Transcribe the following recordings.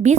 20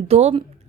2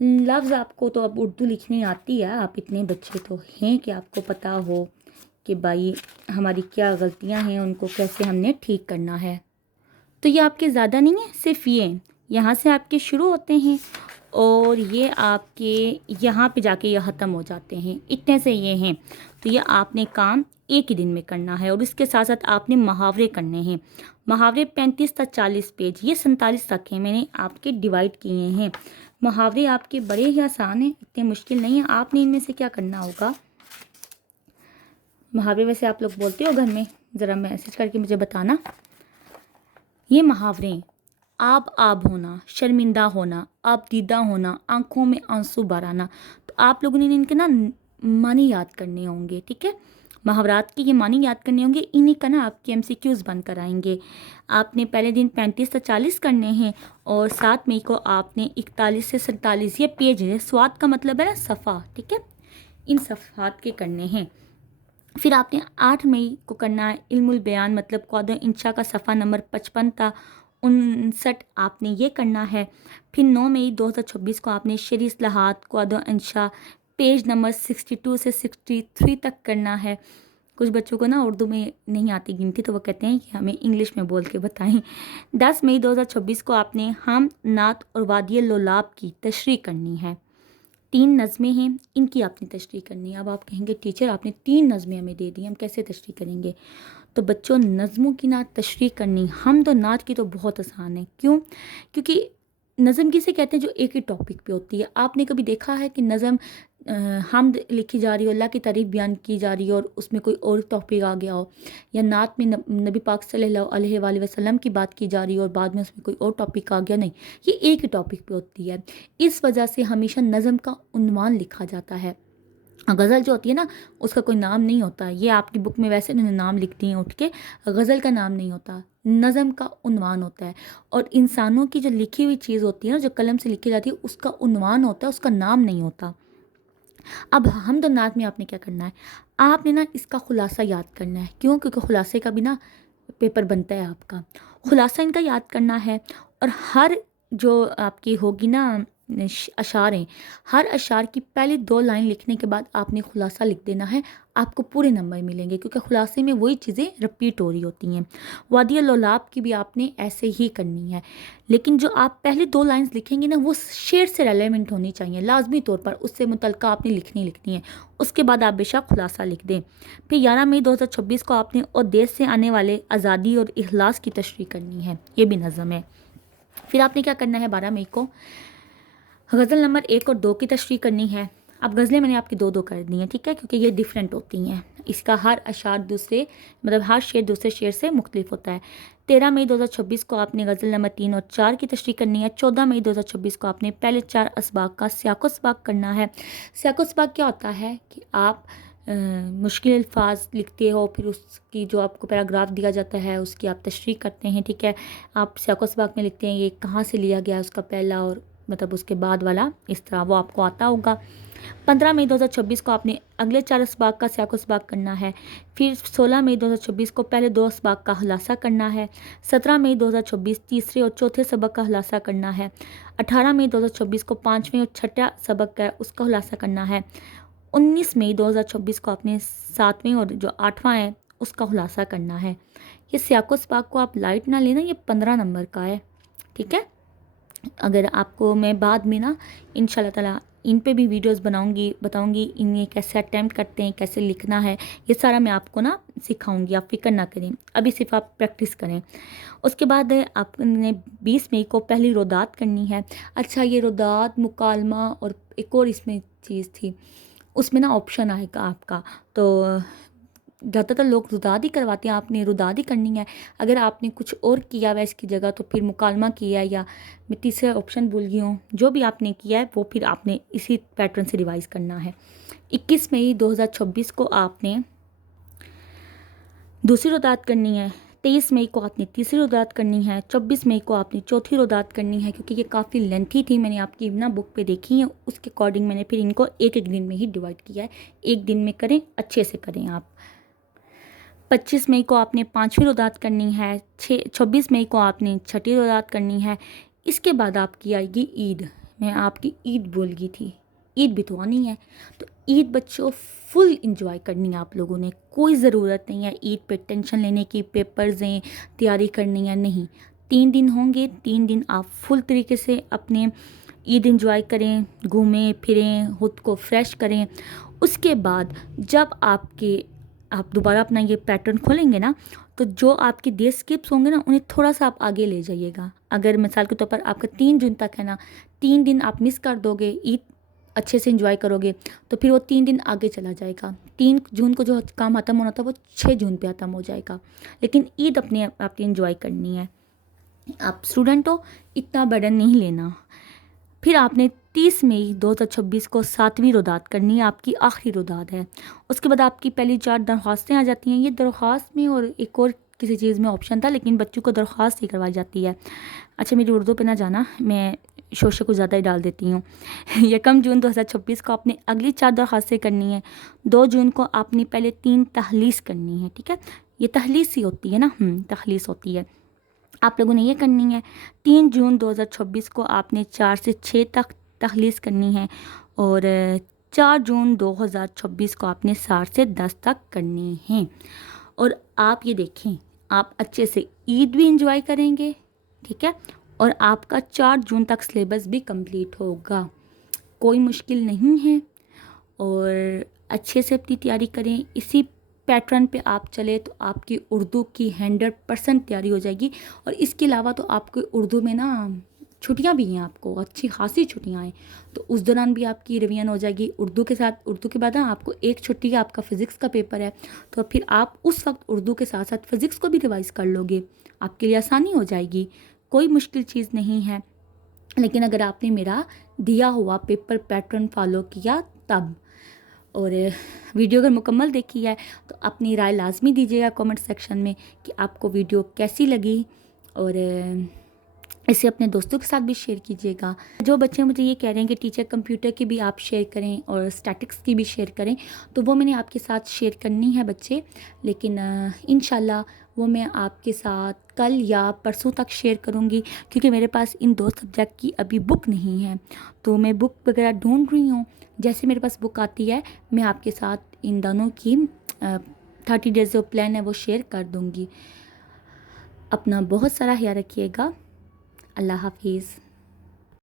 لفظ آپ کو تو اب اردو لکھنی آتی ہے، آپ اتنے بچے تو ہیں کہ آپ کو پتہ ہو کہ بھائی ہماری کیا غلطیاں ہیں، ان کو کیسے ہم نے ٹھیک کرنا ہے۔ تو یہ آپ کے زیادہ نہیں ہیں، صرف یہ ہیں، یہاں سے آپ کے شروع ہوتے ہیں اور یہ آپ کے یہاں پہ جا کے یہ ختم ہو جاتے ہیں، اتنے سے یہ ہیں۔ تو یہ آپ نے کام ایک ہی دن میں کرنا ہے، اور اس کے ساتھ ساتھ آپ نے محاورے کرنے ہیں۔ محاورے 35 تا 40 پیج، یہ 47 تک ہیں، میں نے آپ کے ڈیوائڈ کیے ہیں۔ محاورے آپ کے بڑے ہی آسان ہیں، اتنے مشکل نہیں ہیں۔ آپ نے ان میں سے کیا کرنا ہوگا، محاورے ویسے آپ لوگ بولتے ہو گھر میں، ذرا میسج کر کے مجھے بتانا۔ یہ محاورے آب ہونا، شرمندہ ہونا، آپ دیدہ ہونا، آنکھوں میں آنسو بھر آنا، تو آپ لوگوں نے ان کے نا معنی یاد کرنے ہوں گے، ٹھیک ہے؟ محاورات کے یہ معنی یاد کرنے ہوں گے، انہی کا نا آپ کے MCQs بن کر آئیں گے۔ آپ نے پہلے دن 35 سے 40 کرنے ہیں، اور 7 مئی کو آپ نے 41 سے 47، یہ پیج ہے، سواد کا مطلب ہے نا صفحہ، ٹھیک ہے؟ ان صفحات کے کرنے ہیں۔ پھر آپ نے 8 مئی کو کرنا ہے علم البیان، مطلب قواعد انشاء کا صفحہ نمبر 55 تا 59 آپ نے یہ کرنا ہے۔ پھر 9 مئی 2026 کو آپ نے شرعی اصلاحات قواعد انشاء پیج نمبر 62 سے 63 تک کرنا ہے۔ کچھ بچوں کو نا اردو میں نہیں آتی گنتی، تو وہ کہتے ہیں کہ ہمیں انگلش میں بول کے بتائیں۔ 10 مئی 2026 کو آپ نے حمد، نعت اور وادی لولاب کی تشریح کرنی ہے۔ 3 نظمیں ہیں، ان کی آپ نے تشریح کرنی ہے۔ اب آپ کہیں گے ٹیچر آپ نے 3 نظمیں ہمیں دے دی، ہم کیسے تشریح کریں گے؟ تو بچوں نظموں کی نا تشریح کرنی، حمد و نعت کی تو بہت آسان ہے۔ کیوں؟ کیونکہ نظم کسے کہتے ہیں جو ایک ہی ٹاپک پہ ہوتی ہے۔ آپ نے کبھی دیکھا ہے کہ نظم حمد لکھی جا رہی ہو، اللہ کی تعریف بیان کی جا رہی ہو، اور اس میں کوئی اور ٹاپک آ گیا ہو، یا نعت میں نبی پاک صلی اللہ علیہ وآلہ وسلم کی بات کی جا رہی ہو اور بعد میں اس میں کوئی اور ٹاپک آ گیا؟ نہیں، یہ ایک ہی ٹاپک پہ ہوتی ہے۔ اس وجہ سے ہمیشہ نظم کا عنوان لکھا جاتا ہے۔ غزل جو ہوتی ہے نا، اس کا کوئی نام نہیں ہوتا، یہ آپ کی بک میں ویسے انہوں نے نام لکھ دیے ہیں اٹھ کے، غزل کا نام نہیں ہوتا، نظم کا عنوان ہوتا ہے۔ اور انسانوں کی جو لکھی ہوئی چیز ہوتی ہے نا، جو قلم سے لکھی جاتی ہے، اس کا عنوان ہوتا ہے، اس کا نام نہیں ہوتا۔ اب حمد و نعت میں آپ نے کیا کرنا ہے، آپ نے نا اس کا خلاصہ یاد کرنا ہے۔ کیوں؟ کیونکہ خلاصے کا بھی نا پیپر بنتا ہے آپ کا، خلاصہ ان کا یاد کرنا ہے۔ اور ہر جو آپ کی ہوگی نا اشعار ہیں، ہر اشعار کی پہلی 2 لائن لکھنے کے بعد آپ نے خلاصہ لکھ دینا ہے، آپ کو پورے نمبر ملیں گے، کیونکہ خلاصے میں وہی چیزیں رپیٹ ہو رہی ہوتی ہیں۔ وادی لولاب کی بھی آپ نے ایسے ہی کرنی ہے، لیکن جو آپ پہلے 2 لائنز لکھیں گے نا، وہ شعر سے ریلیونٹ ہونی چاہیے، لازمی طور پر اس سے متعلقہ آپ نے لکھنی ہے۔ اس کے بعد آپ بے شک خلاصہ لکھ دیں۔ پھر 11 مئی 2026 کو آپ نے اور دیش سے آنے والے آزادی اور اخلاص کی تشریح کرنی ہے، یہ بھی نظم ہے۔ پھر آپ نے کیا کرنا ہے، 12 مئی کو غزل نمبر 1 اور 2 کی تشریح کرنی ہے۔ اب غزلیں میں نے آپ کی 2 کر دی ہیں، ٹھیک ہے، کیونکہ یہ ڈیفرنٹ ہوتی ہیں، اس کا ہر اشعار ہر شعر دوسرے شعر سے مختلف ہوتا ہے۔ 13 مئی 2026 کو آپ نے غزل نمبر 3 اور 4 کی تشریح کرنی ہے۔ 14 مئی 2026 کو آپ نے پہلے 4 اسباق کا سیاق و سباق کرنا ہے۔ سیاق و سباق کیا ہوتا ہے کہ آپ مشکل الفاظ لکھتے ہو، پھر اس کی جو آپ کو پیراگراف دیا جاتا ہے اس کی آپ تشریح کرتے ہیں، ٹھیک ہے۔ آپ سیاق و سباق میں لکھتے ہیں یہ کہاں سے لیا گیا، اس کا پہلا اور مطلب اس کے بعد والا، اس طرح وہ آپ کو آتا ہوگا۔ 15 مئی 2026 کو آپ نے اگلے 4 اسباق کا سیاق و سباق کرنا ہے۔ پھر 16 مئی 2026 کو پہلے 2 اسباق کا خلاصہ کرنا ہے۔ 17 مئی 2026 تیسرے اور چوتھے سبق کا خلاصہ کرنا ہے۔ 18 مئی 2026 کو 5ویں اور چھٹا سبق ہے اس کا خلاصہ کرنا ہے۔ 19 مئی 2026 کو آپ نے 7ویں اور جو 8واں ہے اس کا خلاصہ کرنا ہے۔ یہ سیاق و سباق کو آپ لائٹ نہ لینا، یہ 15 نمبر کا ہے، ٹھیک ہے۔ اگر آپ کو میں بعد میں نا انشاءاللہ تعالیٰ ان پہ بھی ویڈیوز بتاؤں گی انہیں کیسے اٹیمپٹ کرتے ہیں، کیسے لکھنا ہے، یہ سارا میں آپ کو نا سکھاؤں گی، آپ فکر نہ کریں، ابھی صرف آپ پریکٹس کریں۔ اس کے بعد آپ نے 20 مئی کو پہلی رودات کرنی ہے۔ اچھا، یہ رودات، مکالمہ اور ایک اور اس میں چیز تھی، اس میں نا آپشن آئے گا آپ کا، تو زیادہ تر لوگ روداد ہی کرواتے ہیں، آپ نے روداد ہی کرنی ہے۔ اگر آپ نے کچھ اور کیا ہوا ہے اس کی جگہ، تو پھر مکالمہ کیا ہے، یا میں تیسرا آپشن بھول گئی ہوں، جو بھی آپ نے کیا ہے وہ پھر آپ نے اسی پیٹرن سے ریوائز کرنا ہے۔ 21 مئی 2026 کو آپ نے دوسری روداد کرنی ہے۔ 23 مئی کو آپ نے تیسری روداد کرنی ہے۔ 24 مئی کو آپ نے چوتھی روداد کرنی ہے، کیونکہ یہ کافی لینتھی تھی، میں نے آپ کی نا بک پہ دیکھی ہیں، اس کے اکارڈنگ میں نے پھر ان کو ایک دن میں ہی ڈیوائڈ کیا ہے۔ ایک دن میں کریں، اچھے سے کریں آپ۔ 25 مئی کو آپ نے 5ویں روداد کرنی ہے۔ 26 مئی کو آپ نے 6ٹھی روداد کرنی ہے۔ اس کے بعد آپ کی آئے گی عید، میں آپ کی عید بھول گئی تھی، عید بھی تو آنی ہے، تو عید بچوں فل انجوائے کرنی ہے آپ لوگوں نے، کوئی ضرورت نہیں ہے عید پہ ٹینشن لینے کی، پیپرز ہیں تیاری کرنی ہے، نہیں، 3 دن ہوں گے، 3 دن آپ فل طریقے سے اپنے عید انجوائے کریں، گھومیں پھریں، خود کو فریش کریں. اس کے بعد جب آپ دوبارہ اپنا یہ پیٹرن کھولیں گے نا، تو جو آپ کے ڈے اسکپس ہوں گے نا انہیں تھوڑا سا آپ آگے لے جائیے گا. اگر مثال کے طور پر آپ کا 3 جون تک ہے نا، 3 دن آپ مس کر دو گے، عید اچھے سے انجوائے کرو گے تو پھر وہ 3 دن آگے چلا جائے گا. 3 جون کو جو کام ختم ہونا تھا وہ 6 جون پہ ختم ہو جائے گا. لیکن عید اپنی انجوائے کرنی ہے. آپ اسٹوڈنٹ ہو، اتنا برڈن نہیں لینا. پھر آپ نے 30 مئی 2026 کو 7ویں روداد کرنی ہے، آپ کی آخری روداد ہے. اس کے بعد آپ کی پہلی 4 درخواستیں آ جاتی ہیں. یہ درخواست میں اور ایک اور کسی چیز میں آپشن تھا، لیکن بچوں کو درخواست ہی کروائی جاتی ہے. اچھا میری اردو پہ نہ جانا، میں شوشے کو زیادہ ہی ڈال دیتی ہوں. 1 جون 2026 کو آپ نے اگلی 4 درخواستیں کرنی ہیں. 2 جون کو آپ نے پہلے 3 تخلیص کرنی ہے. ٹھیک ہے، یہ تخلیص ہی ہوتی ہے نا، تخلیص ہوتی ہے. آپ لوگوں نے یہ کرنی ہے. 3 جون 2026 کو آپ نے 4 سے 6 تک تخلیص کرنی ہے، اور 4 جون 2026 کو آپ نے 7 سے 10 تک کرنی ہے. اور آپ یہ دیکھیں، آپ اچھے سے عید بھی انجوائے کریں گے، ٹھیک ہے، اور آپ کا 4 جون تک سلیبس بھی کمپلیٹ ہوگا. کوئی مشکل نہیں ہے، اور اچھے سے اپنی تیاری کریں. اسی پیٹرن پہ آپ چلے تو آپ کی اردو کی 100% تیاری ہو جائے گی. اور اس کے علاوہ تو آپ کو اردو میں نا چھٹیاں بھی ہیں، آپ کو اچھی خاصی چھٹیاں ہیں، تو اس دوران بھی آپ کی ریویژن ہو جائے گی. اردو کے ساتھ، اردو کے بعد نا آپ کو ایک چھٹی ہے، آپ کا فزکس کا پیپر ہے، تو پھر آپ اس وقت اردو کے ساتھ ساتھ فزکس کو بھی ریوائز کر لو گے، آپ کے لیے آسانی ہو جائے گی. کوئی مشکل چیز نہیں ہے. لیکن اگر آپ نے میرا دیا ہوا پیپر پیٹرن فالو کیا تب. اور ویڈیو اگر مکمل دیکھی ہے تو اپنی رائے لازمی دیجیے گا کامنٹ سیکشن میں کہ آپ کو ویڈیو کیسی لگی، اور اسے اپنے دوستوں کے ساتھ بھی شیئر کیجیے گا. جو بچے مجھے یہ کہہ رہے ہیں کہ ٹیچر کمپیوٹر کی بھی آپ شیئر کریں اور اسٹیٹکس کی بھی شیئر کریں، تو وہ میں نے آپ کے ساتھ شیئر کرنی ہے بچے، لیکن انشاءاللہ وہ میں آپ کے ساتھ کل یا پرسوں تک شیئر کروں گی، کیونکہ میرے پاس ان 2 سبجیکٹ کی ابھی بک نہیں ہے، تو میں بک وغیرہ ڈھونڈ رہی ہوں. جیسے میرے پاس بک آتی ہے میں آپ کے ساتھ ان دونوں کی 30 ڈیز جو پلان ہے وہ شیئر کر دوں گی. اپنا بہت سارا خیال رکھیے گا. اللہ حافظ.